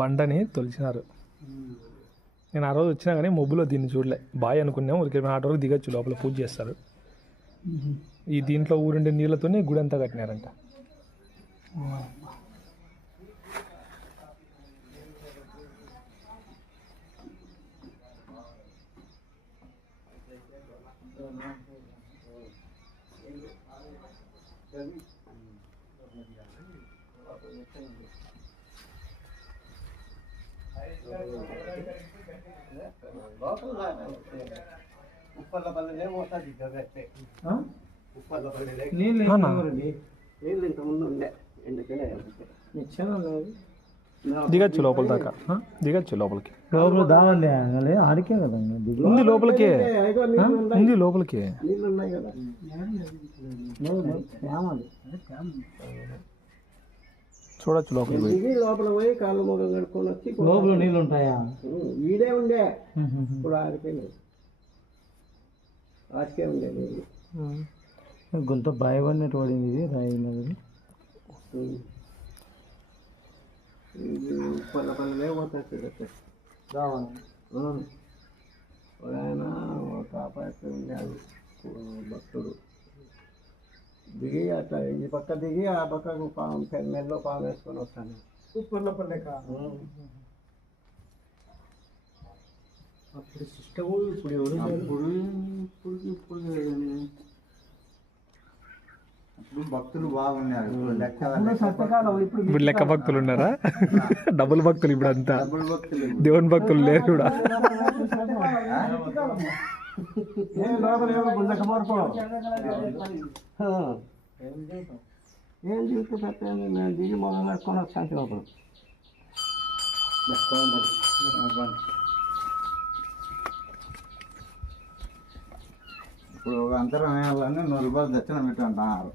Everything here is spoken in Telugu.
బండని తొలిచినారు. నేను ఆ రోజు వచ్చినా కానీ మొబ్బులో దీన్ని చూడలే. బాయ్ అనుకున్నాం, ఊరికి ఆట వరకు దిగచ్చు, లోపల పూజ చేస్తారు. ఈ దీంట్లో ఊరుండే నీళ్ళతోనే గుడి అంతా కట్టినారంట. దిగచ్చు లోపల దాకా, దిగచ్చు లోపలికి. లోపల దావండి ఆడికే కదా ఉంది, లోపలికే ఉంది, లోపలికి. చూడొచ్చు లోపలికి. లోపల పోయి కాళ్ళు మొగలు కడుక్కొని వచ్చి లోపల నీళ్ళు ఉంటాయా? ఈడే ఉండే, ఇప్పుడు ఆడిపోయినాయి. ఆడికే ఉండే నీళ్ళు. గుంత బాయి పడినట్టు పడింది ఇది రాయి నది. పల్లె పోతాయి ఆయన ఒక అబ్బాయి ఉండాడు భక్తుడు. దిగి అట్లా ఈ పక్క దిగి ఆ పక్కకు మెల్లో పాము వేసుకొని వస్తాను. ఉప్పర్లపల్లెక అప్పుడు సిస్టము ఇప్పుడు భక్తులు బాగున్నారు. ఇప్పుడు లెక్క భక్తులు ఉన్నారా? డబుల్ భక్తులు ఇప్పుడు అంతా, దేవుని భక్తులు లేరు కూడా. ఏం తీసుకుపెట్టాను నేను దిగి మొదలు కట్టుకొని వచ్చాను లోపల. ఇప్పుడు ఒక అంతరం వేయాలని 100 రూపాయలు దక్షిణ పెట్టు అంటున్నారు.